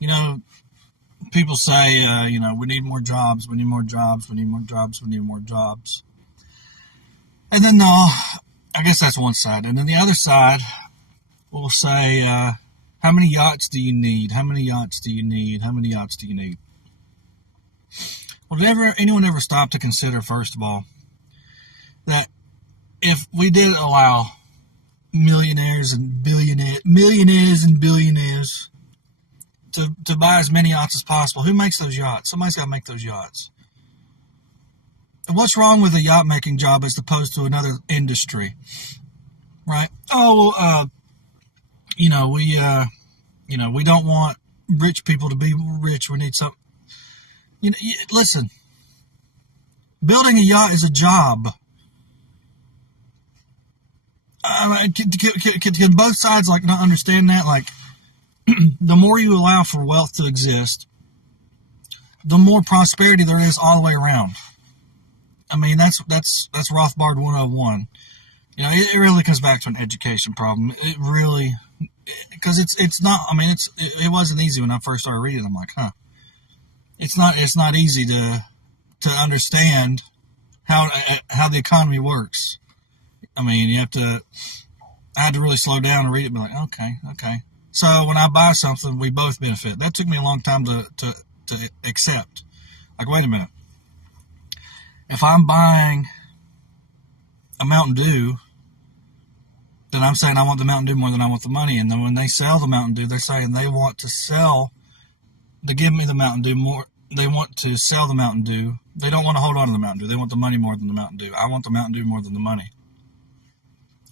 You know, people say, we need more jobs, we need more jobs, we need more jobs, we need more jobs. And then, I guess that's one side. And then the other side will say, how many yachts do you need? How many yachts do you need? How many yachts do you need? Well, did anyone ever stop to consider, first of all, that if we did allow millionaires and billionaires to buy as many yachts as possible, who makes those yachts? Somebody's got to make those yachts. And what's wrong with a yacht making job as opposed to another industry, right? We don't want rich people to be rich. We need some. Listen. Building a yacht is a job. Can both sides not understand that? The more you allow for wealth to exist, the more prosperity there is all the way around. I mean, that's Rothbard 101. It really comes back to an education problem. It really, because it's not. I mean, it wasn't easy when I first started reading. I'm like, it's not easy to understand how the economy works. I mean, I had to really slow down and read it and be like, okay. So when I buy something, we both benefit. That took me a long time to accept. Wait a minute. If I'm buying a Mountain Dew, then I'm saying I want the Mountain Dew more than I want the money. And then when they sell the Mountain Dew, they're saying they want to give me the Mountain Dew more. They want to sell the Mountain Dew. They don't want to hold on to the Mountain Dew. They want the money more than the Mountain Dew. I want the Mountain Dew more than the money.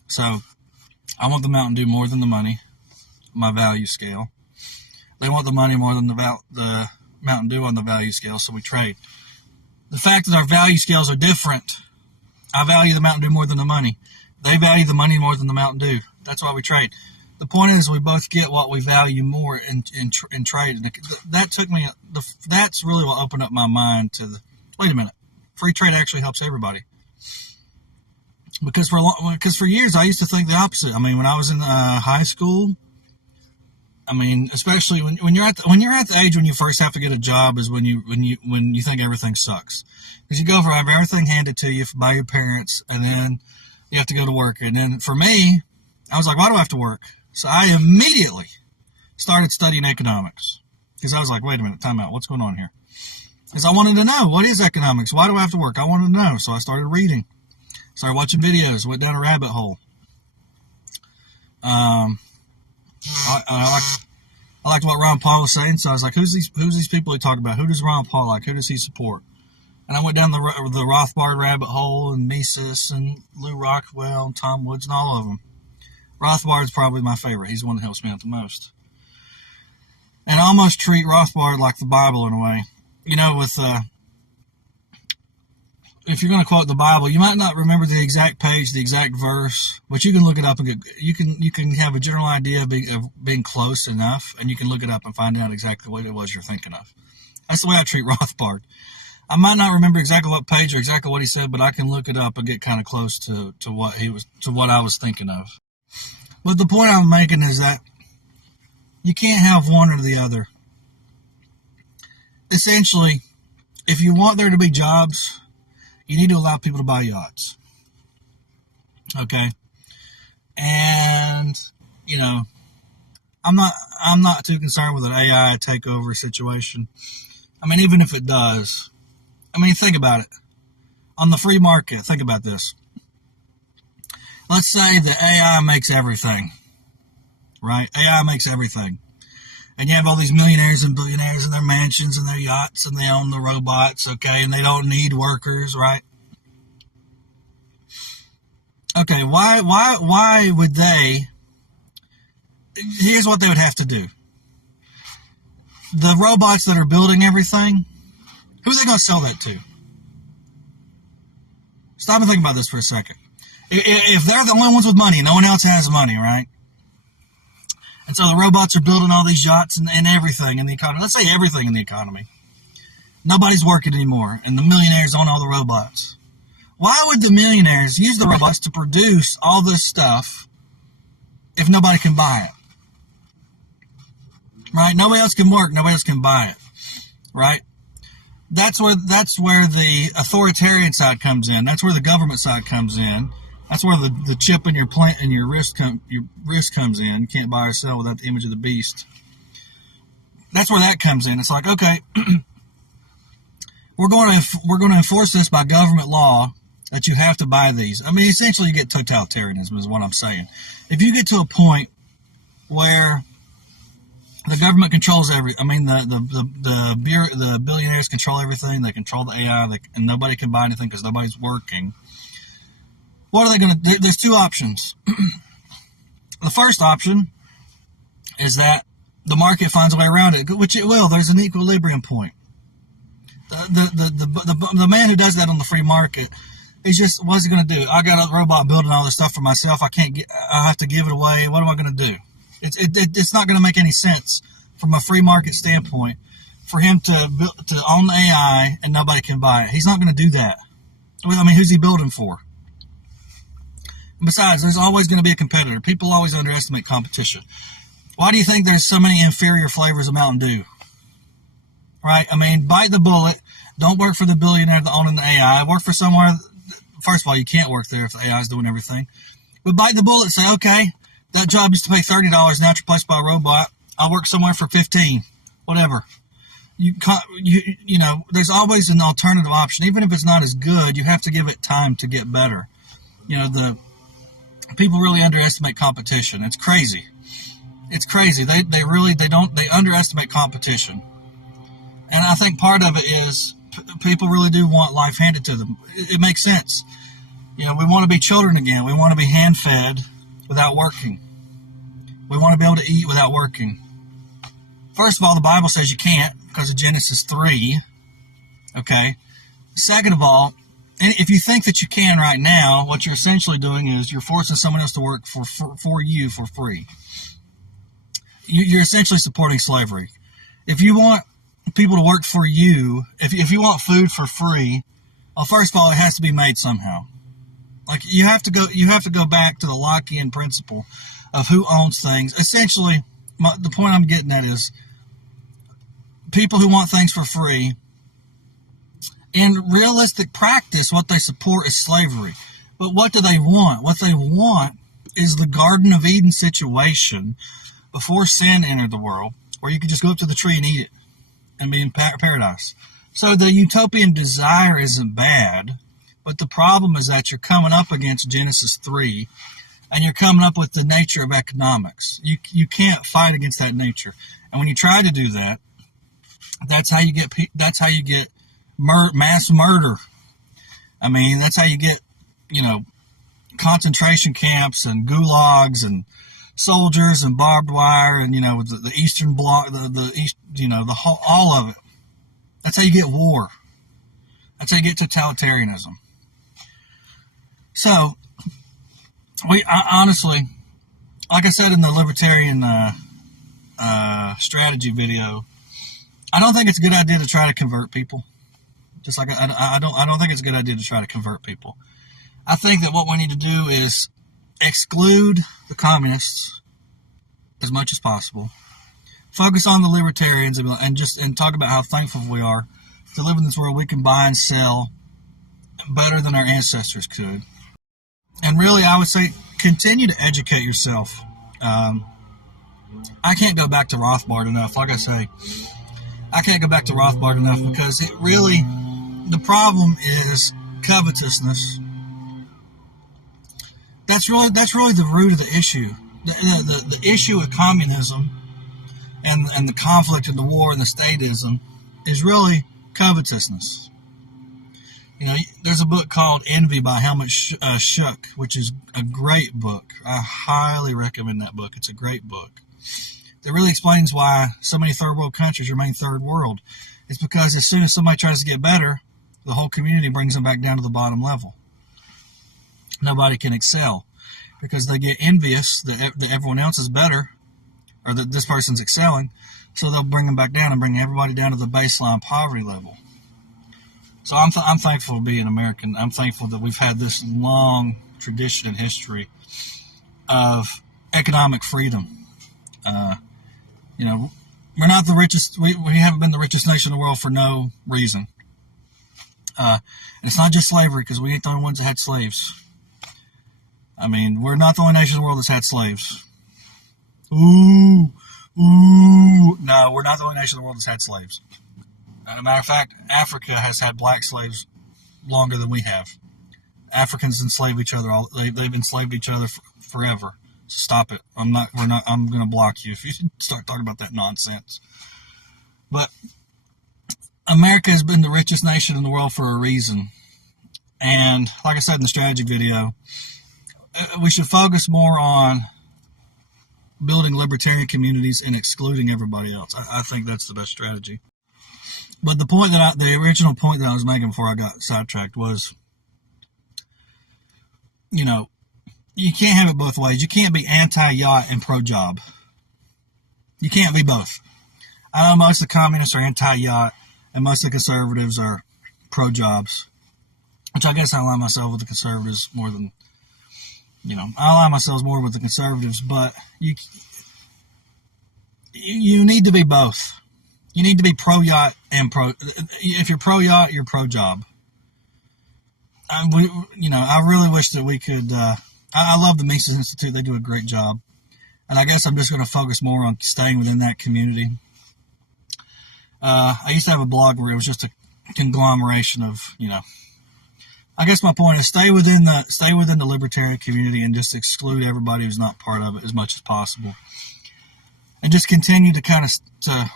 So I want the Mountain Dew more than the money, my value scale. They want the money more than the Mountain Dew on the value scale, so we trade. The fact that our value scales are different, I value the Mountain Dew more than the money. They value the money more than the Mountain Dew. That's why we trade. The point is we both get what we value more in trade. And that took me, that's really what opened up my mind to wait a minute, free trade actually helps everybody. Because for years I used to think the opposite. I mean, when I was in high school, I mean, especially when you're at the age when you first have to get a job is when you think everything sucks, because you go from having everything handed to you by your parents, and then you have to go to work. And then for me, I was like, why do I have to work? So I immediately started studying economics, because I was like, wait a minute, time out, what's going on here? Because I wanted to know, what is economics? Why do I have to work? I wanted to know, so I started reading, started watching videos, went down a rabbit hole. I liked what Ron Paul was saying, so I was like, who's these people he talk about? Who does Ron Paul like? Who does he support? And I went down the Rothbard rabbit hole, and Mises, and Lou Rockwell, and Tom Woods, and all of them. Rothbard's probably my favorite. He's the one that helps me out the most. And I almost treat Rothbard like the Bible in a way. If you're going to quote the Bible, you might not remember the exact page, the exact verse, but you can look it up and you can have a general idea of being close enough, and you can look it up and find out exactly what it was you're thinking of. That's the way I treat Rothbard. I might not remember exactly what page or exactly what he said, but I can look it up and get kind of close to what I was thinking of. But the point I'm making is that you can't have one or the other. Essentially, if you want there to be jobs, you need to allow people to buy yachts. Okay? And, I'm not too concerned with an AI takeover situation. I mean, even if it does, think about it. On the free market, think about this. Let's say that AI makes everything, right? AI makes everything. And you have all these millionaires and billionaires in their mansions and their yachts, and they own the robots, okay? And they don't need workers, right? Okay, why would they? Here's what they would have to do. The robots that are building everything, who are they going to sell that to? Stop and think about this for a second. If they're the only ones with money, no one else has money, right? And so the robots are building all these yachts and everything in the economy. Let's say everything in the economy. Nobody's working anymore, and the millionaires own all the robots. Why would the millionaires use the robots to produce all this stuff if nobody can buy it? right? Nobody else can work. Nobody else can buy it, right? That's where the authoritarian side comes in. That's where the government side comes in. That's where the chip in your wrist comes in. You can't buy or sell without the image of the beast. That's where that comes in. It's like, okay, we're going to enforce this by government law that you have to buy these. I mean, essentially, you get totalitarianism, is what I'm saying. If you get to a point where the government controls the billionaires control everything. They control the AI, and nobody can buy anything because nobody's working. What are they going to do? There's two options. The first option is that the market finds a way around it, which it will. There's an equilibrium point. The man who does that on the free market, he's just, what's he going to do? I got a robot building all this stuff for myself. I have to give it away. What am I going to do? It's not going to make any sense from a free market standpoint for him to own the AI and nobody can buy it. He's not going to do that. I mean, who's he building for? And besides, there's always going to be a competitor. People always underestimate competition. Why do you think there's so many inferior flavors of Mountain Dew? Right? I mean, bite the bullet. Don't work for the billionaire that owning the AI. Work for somewhere. First of all, you can't work there if the AI is doing everything. But bite the bullet. Say, okay, that job used to pay $30. Now it's replaced by a robot. I'll work somewhere for $15. Whatever. You know, there's always an alternative option. Even if it's not as good, you have to give it time to get better. You know, people really underestimate competition. It's crazy. It's crazy. They underestimate competition. And I think part of it is people really do want life handed to them. It makes sense. You know, we want to be children again. We want to be hand-fed without working. We want to be able to eat without working. First of all, the Bible says you can't because of Genesis 3. Okay? Second of all, if you think that you can right now, what you're essentially doing is you're forcing someone else to work for you for free. You're essentially supporting slavery. If you want people to work for you, if you want food for free, well, first of all, it has to be made somehow. Like you have to go back to the Lockean principle of who owns things. Essentially, the point I'm getting at is people who want things for free. In realistic practice, what they support is slavery. But what do they want? What they want is the Garden of Eden situation before sin entered the world, where you could just go up to the tree and eat it and be in paradise. So the utopian desire isn't bad, but the problem is that you're coming up against Genesis 3, and you're coming up with the nature of economics. You can't fight against that nature. And when you try to do that, that's how you get mass murder. I mean, that's how you get, concentration camps and gulags and soldiers and barbed wire and, the Eastern Bloc, the East, all of it. That's how you get war. That's how you get totalitarianism. So, honestly, like I said in the libertarian strategy video, I don't think it's a good idea to try to convert people. Just like I don't think it's a good idea to try to convert people. I think that what we need to do is exclude the communists as much as possible. Focus on the libertarians and talk about how thankful we are to live in this world we can buy and sell better than our ancestors could. And really, I would say continue to educate yourself. I can't go back to Rothbard enough. Like I say, I can't go back to Rothbard enough because the problem is covetousness. That's really the root of the issue. The issue with communism and the conflict and the war and the statism is really covetousness. There's a book called Envy by Helmut Schuck, which is a great book. I highly recommend that book. It's a great book. It really explains why so many third world countries remain third world. It's because as soon as somebody tries to get better, the whole community brings them back down to the bottom level. Nobody can excel because they get envious that everyone else is better or that this person's excelling, so they'll bring them back down and bring everybody down to the baseline poverty level. So I'm thankful to be an American. I'm thankful that we've had this long tradition and history of economic freedom. We're not the richest. We haven't been the richest nation in the world for no reason. And it's not just slavery, because we ain't the only ones that had slaves. I mean, we're not the only nation in the world that's had slaves. No, we're not the only nation in the world that's had slaves. As a matter of fact, Africa has had black slaves longer than we have. Africans enslave each other. They've enslaved each other forever. So stop it. I'm going to block you if you start talking about that nonsense. But America has been the richest nation in the world for a reason. And like I said in the strategy video, we should focus more on building libertarian communities and excluding everybody else. I think that's the best strategy. But the original point that I was making before I got sidetracked was, you know, you can't have it both ways. You can't be anti-yacht and pro-job. You can't be both. I know most of the communists are anti-yacht and most of the conservatives are pro-jobs, which I guess I align myself with the conservatives more than, I align myself more with the conservatives, but you need to be both. You need to be pro-yacht and if you're pro-yacht, you're pro-job. I really wish that we could, I love the Mises Institute. They do a great job. And I guess I'm just going to focus more on staying within that community. I used to have a blog where it was just a conglomeration of, I guess my point is stay within the libertarian community and just exclude everybody who's not part of it as much as possible. And just continue to to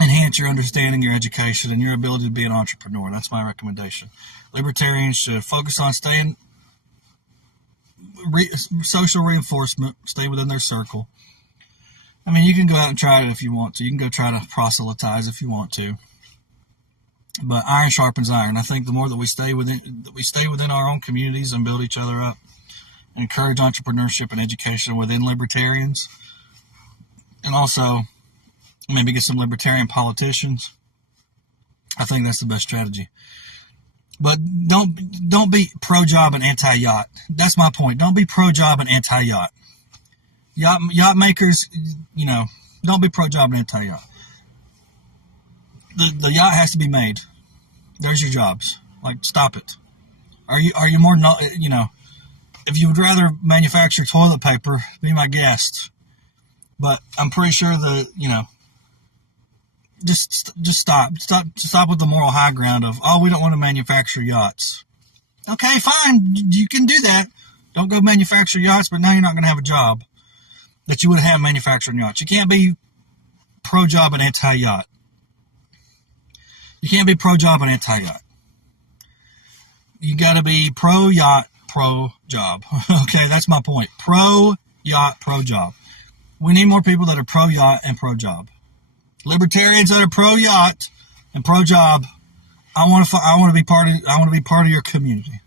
enhance your understanding, your education, and your ability to be an entrepreneur. That's my recommendation. Libertarians should focus on staying social reinforcement, stay within their circle. I mean, you can go out and try it if you want to. You can go try to proselytize if you want to. But iron sharpens iron. I think the more that we stay within our own communities and build each other up, encourage entrepreneurship and education within libertarians, and also maybe get some libertarian politicians, I think that's the best strategy. But don't be pro-job and anti-yacht. That's my point. Don't be pro-job and anti-yacht. Yacht makers, don't be pro-job and anti-yacht. The yacht has to be made. There's your jobs. Like, stop it. Are you more, if you would rather manufacture toilet paper, be my guest. But I'm pretty sure just stop with the moral high ground of, we don't want to manufacture yachts. Okay, fine, you can do that. Don't go manufacture yachts, but now you're not going to have a job that you would have manufacturing yachts. You can't be pro-job and anti-yacht. You can't be pro-job and anti-yacht. You got to be pro-yacht, pro-job. Okay, that's my point. Pro-yacht, pro-job. We need more people that are pro-yacht and pro-job. Libertarians that are pro-yacht and pro-job, I want to be part of your community.